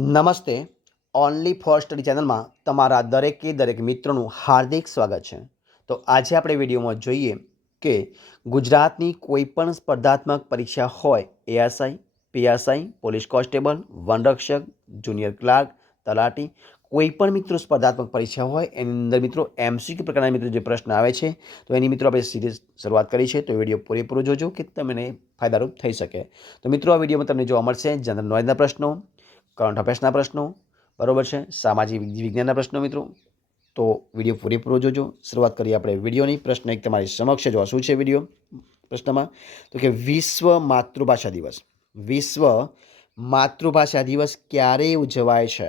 નમસ્તે. Only for study ચેનલમાં તમારા દરેક મિત્રોનું હાર્દિક સ્વાગત છે. તો આજે આપણે વિડીયોમાં જોઈએ કે ગુજરાતની કોઈપણ સ્પર્ધાત્મક પરીક્ષા હોય, એએસઆઈ, પીએસઆઈ, પોલીસ કોન્સ્ટેબલ, વનરક્ષક, જુનિયર ક્લાર્ક, તલાટી, કોઈપણ મિત્રો સ્પર્ધાત્મક પરીક્ષા હોય એની અંદર મિત્રો એમસીક્યુ પ્રકારના મિત્રો જે પ્રશ્ન આવે છે તો એની મિત્રો આપણે સીરીઝ શરૂઆત કરી છે. તો વિડીયો પૂરેપૂરો જોજો કે તમને ફાયદારૂપ થઈ શકે. તો મિત્રો આ વિડીયોમાં તમને જોવા મળશે જનરલ નોલેજના પ્રશ્નો, કરંટ અફેર્સના પ્રશ્નો, બરાબર છે, સામાજિક વિજ્ઞાનના પ્રશ્નો મિત્રો. તો વિડીયો પૂરેપૂરો જોજો. શરૂઆત કરીએ આપણે વિડીયોની. પ્રશ્ન એક તમારી સમક્ષ જો શું છે વિડીયો પ્રશ્નમાં, તો કે વિશ્વ માતૃભાષા દિવસ ક્યારે ઉજવાય છે?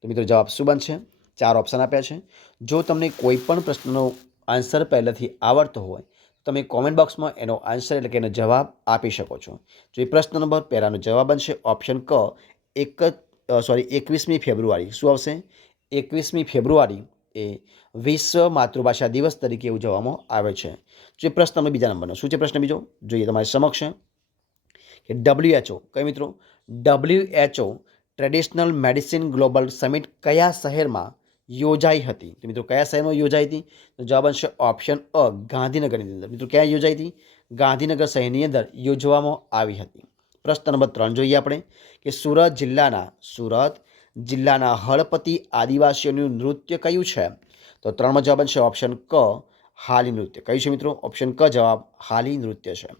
તો મિત્રો જવાબ શું બનશે? 4 ઓપ્શન આપ્યા છે. જો તમને કોઈ પણ પ્રશ્નનો આન્સર પહેલાંથી આવડતો હોય તો તમે કોમેન્ટ બોક્સમાં એનો આન્સર એટલે કે એનો જવાબ આપી શકો છો. જો એ પ્રશ્ન નંબર પહેલાનો જવાબ બનશે ઓપ્શન ક 21મી ફેબ્રુઆરી. શું આવશે? 21મી ફેબ્રુઆરી એ વિશ્વ માતૃભાષા દિવસ તરીકે ઉજવવામાં આવે છે. જે પ્રશ્ન નંબર બીજા નંબરનો શું છે? પ્રશ્ન બીજો જોઈએ તમારી સમક્ષ કે WHO, કઈ મિત્રો? WHO traditional medicine global summit કયા શહેરમાં યોજાઈ હતી? તો મિત્રો કયા શહેરમાં યોજાઈ હતી? તો જવાબ આવશે ઓપ્શન અ, ગાંધીનગરની અંદર. મિત્રો ક્યાં યોજાઈ હતી? ગાંધીનગર શહેરની અંદર યોજવામાં આવી હતી. પ્રશ્ન નંબર 3 જોઈએ આપણે કે સુરત જિલ્લાના હળપતિ આદિવાસીઓનું નૃત્ય કયું છે? તો 3માં જવાબ આવશે ઓપ્શન ક, હાલી નૃત્ય. કયું છે મિત્રો? ઓપ્શન ક જવાબ હાલી નૃત્ય છે.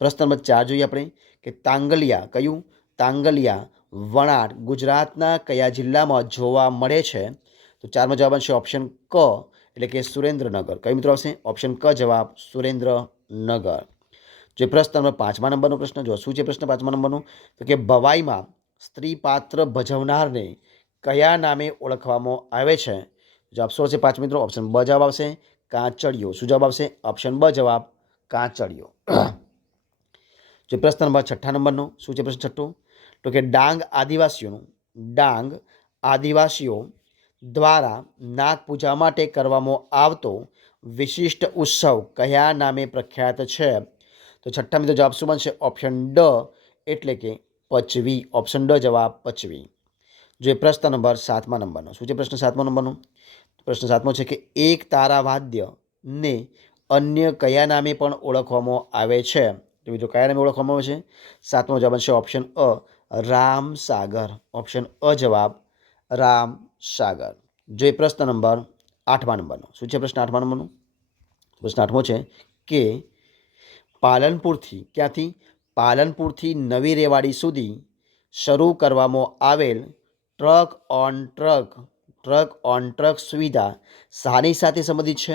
પ્રશ્ન નંબર 4 જોઈએ આપણે કે તાંગલિયા, કયું? તાંગલિયા વણાટ ગુજરાતના કયા જિલ્લામાં જોવા મળે છે? તો 4માં જવાબ આવશે ઓપ્શન ક એટલે કે સુરેન્દ્રનગર. કયું મિત્રો આવશે? ઓપ્શન ક જવાબ સુરેન્દ્રનગર. જે પ્રશ્ન નંબર 5મા નંબરનો પ્રશ્ન જો શું છે? પ્રશ્ન 5મા નંબરનો તો કે ભવાઈમાં સ્ત્રી પાત્ર ભજવનારને કયા નામે ઓળખવામાં આવે છે? જવાબ શું હશે 5 મિત્રો? ઓપ્શન બ જવાબ આવશે કાંચળીઓ. શું જવાબ આવશે? ઓપ્શન બ જવાબ કાંચળીઓ. જે પ્રશ્ન નંબર 6 નંબરનો શું છે? પ્રશ્ન 6 તો કે ડાંગ આદિવાસીઓ દ્વારા નાગ પૂજા માટે કરવામાં આવતો વિશિષ્ટ ઉત્સવ કયા નામે પ્રખ્યાત છે? તો 6 મિત્રો જવાબ શું બનશે? ઓપ્શન ડ એટલે કે પચવી. ઓપ્શન ડ જવાબ પચવી. જો પ્રશ્ન નંબર 7મા નંબરનો શું છે? પ્રશ્ન 7મા નંબરનો પ્રશ્ન 7મો છે કે એક તારાવાદ્યને અન્ય કયા નામે પણ ઓળખવામાં આવે છે? તો મિત્રો કયા નામે ઓળખવામાં આવે છે? 7મો જવાબ છે ઓપ્શન અ, રામસાગર. ઓપ્શન અ જવાબ રામસાગર. જો પ્રશ્ન નંબર 8મા નંબરનો શું છે? પ્રશ્ન 8મા નંબરનો પ્રશ્ન 8મો છે કે પાલનપુરથી નવી રેવાડી સુધી શરૂ કરવામાં આવેલ ટ્રક ઓન ટ્રક સુવિધા શાની સાથે સંબંધિત છે?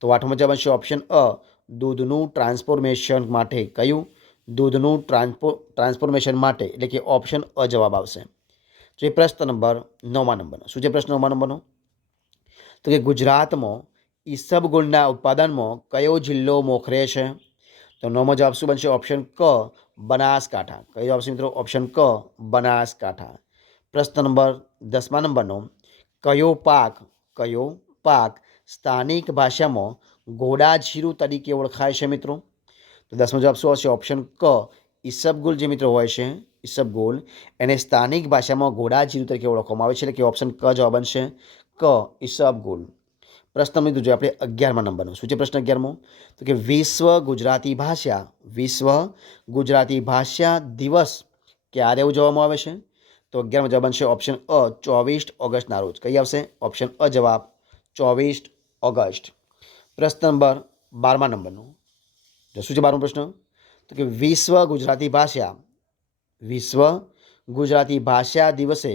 તો 8મો જવાબ છે ઓપ્શન અ, દૂધનું ટ્રાન્સફોર્મેશન માટે. કયું? દૂધનું ટ્રાન્સફોર્મેશન માટે એટલે કે ઓપ્શન અ જવાબ આવશે. તો એ પ્રશ્ન નંબર 9મા નંબરનો શું છે? પ્રશ્ન 9મા નંબરનો તો કે ગુજરાતમાં ઈસબગુલના ઉત્પાદનમાં કયો જિલ્લો મોખરે છે? તો 9મો જવાબ શું બનશે? ઓપ્શન ક, બનાસકાંઠા. કયો જવાબ છે મિત્રો? ઓપ્શન ક, બનાસકાંઠા. પ્રશ્ન નંબર 10મા નંબરનો કયો પાક સ્થાનિક ભાષામાં ઘોડાજીરું તરીકે ઓળખાય છે મિત્રો? તો 10મો જવાબ શું હશે? ઓપ્શન ક, ઈસબગુલ જે મિત્રો હોય છે ઈસબગુલ એને સ્થાનિક ભાષામાં ઘોડાજીરું તરીકે ઓળખવામાં આવે છે એટલે કે ઓપ્શન ક જવાબ બનશે ક, ઈસબગુલ. પ્રશ્ન મિત્રો જો આપણે 11મા નંબરનો શું છે? પ્રશ્ન 11મો તો કે વિશ્વ ગુજરાતી ભાષા દિવસ ક્યારે ઉજવવામાં આવે છે? તો 11મો જવાબ બનશે ઓપ્શન અ, 24 ઓગસ્ટના રોજ. કઈ આવશે? ઓપ્શન અ જવાબ 24 ઓગસ્ટ. પ્રશ્ન નંબર 12મા નંબરનો જો શું છે? 12મો પ્રશ્ન તો કે વિશ્વ ગુજરાતી ભાષા દિવસે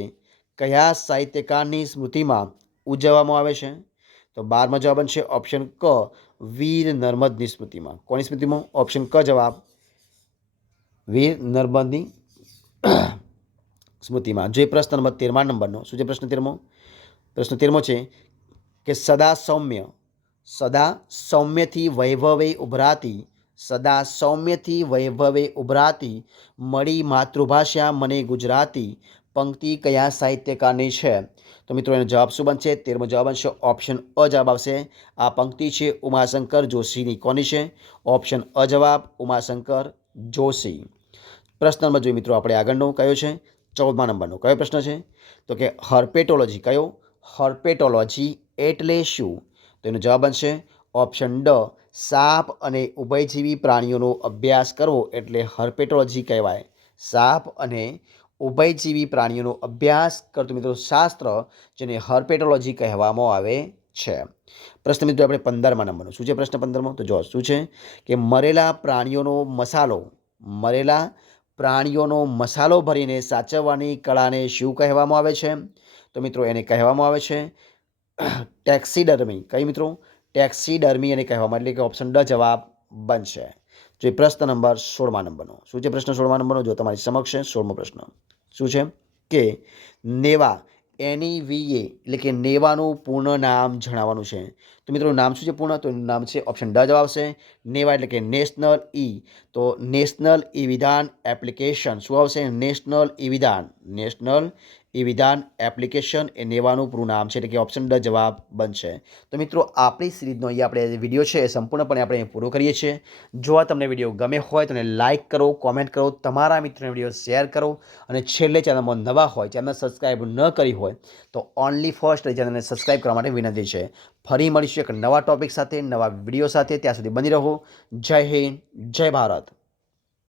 કયા સાહિત્યકારની સ્મૃતિમાં ઉજવવામાં આવે છે? તો 12મો જવાબ બનશે ઓપ્શન ક, વીર નર્મદની સ્મૃતિમાં. કોની સ્મૃતિમાં? ઓપ્શન ક જવાબ વીર નર્મદની સ્મૃતિમાં. જે પ્રશ્ન નંબર 13મા નંબરનો શું છે? પ્રશ્ન 13મો પ્રશ્ન 13મો છે કે સદા સૌમ્યથી વૈભવે ઉભરાતી મળી માતૃભાષા મને ગુજરાતી પંક્તિ કયા સાહિત્યકારની છે? તો મિત્રો એનો જવાબ શું બનશે? 13મો જવાબ બનશે ઓપ્શન અ જવાબ આવશે. આ પંક્તિ છે ઉમાશંકર જોશીની. કોની છે? ઓપ્શન અ જવાબ ઉમાશંકર જોશી. પ્રશ્ન નંબર જોઈએ મિત્રો આપણે આગળનો કયો છે? 14મા નંબરનો કયો પ્રશ્ન છે? તો કે હર્પેટોલોજી. કયો? હર્પેટોલોજી એટલે શું? તો એનો જવાબ બનશે ઓપ્શન ડ, સાપ અને ઉભયજીવી પ્રાણીઓનો અભ્યાસ કરવો એટલે હર્પેટોલોજી કહેવાય. સાપ અને ઉભયજીવી પ્રાણીઓનો અભ્યાસ કરતું મિત્રો શાસ્ત્ર જેને હર્પેટોલોજી કહેવામાં આવે છે. પ્રશ્ન મિત્રો આપણે 15મા નંબરનો શું છે? પ્રશ્ન 15મો તો જો શું છે કે મરેલા પ્રાણીઓનો મસાલો ભરીને સાચવવાની કળાને શું કહેવામાં આવે છે? તો મિત્રો એને કહેવામાં આવે છે ટેક્સીડર્મી. કઈ મિત્રો? ટેક્સીડર્મી એને કહેવામાં, એટલે કે ઓપ્શન ડ જવાબ બનશે. જો પ્રશ્ન નંબર 16મા નંબરનો શું છે? પ્રશ્ન 16મા નંબરનો જો તમારી સમક્ષ છે 16મો પ્રશ્ન શું છે કે નેવા NEVA એટલે કે નેવાનું પૂર્ણ નામ જણાવવાનું છે. તો મિત્રો નામ શું છે પૂર્ણ? તો નામ છે ઓપ્શન ડ જવાબ આવશે નેવા એટલે કે નેશનલ તો નેશનલ વિધાન એપ્લિકેશન શું આવશે? નેશનલ વિધાન એપ્લિકેશન એ નેવાનું પૂરું નામ છે, એટલે કે ઓપ્શન ડ જવાબ બનશે. તો મિત્રો આપણી સિરીઝનો અહીંયા આપણે વિડીયો છે એ સંપૂર્ણપણે આપણે પૂરો કરીએ છીએ. જો આ તમને વિડીયો ગમે હોય તો એને લાઇક કરો, કોમેન્ટ કરો, તમારા મિત્રોને વિડીયો શેર કરો અને છેલ્લે ચેનલમાં નવા હોય, ચેનલ સબસ્ક્રાઈબ ન કરી હોય તો ઓનલી ફર્સ્ટ ચેનલને સબસ્ક્રાઈબ કરવા માટે વિનંતી છે. ફરી મળીશું એક નવા ટોપિક સાથે, નવા વિડીયો સાથે. ત્યાં સુધી બની રહો. જય હિન્દ, જય ભારત.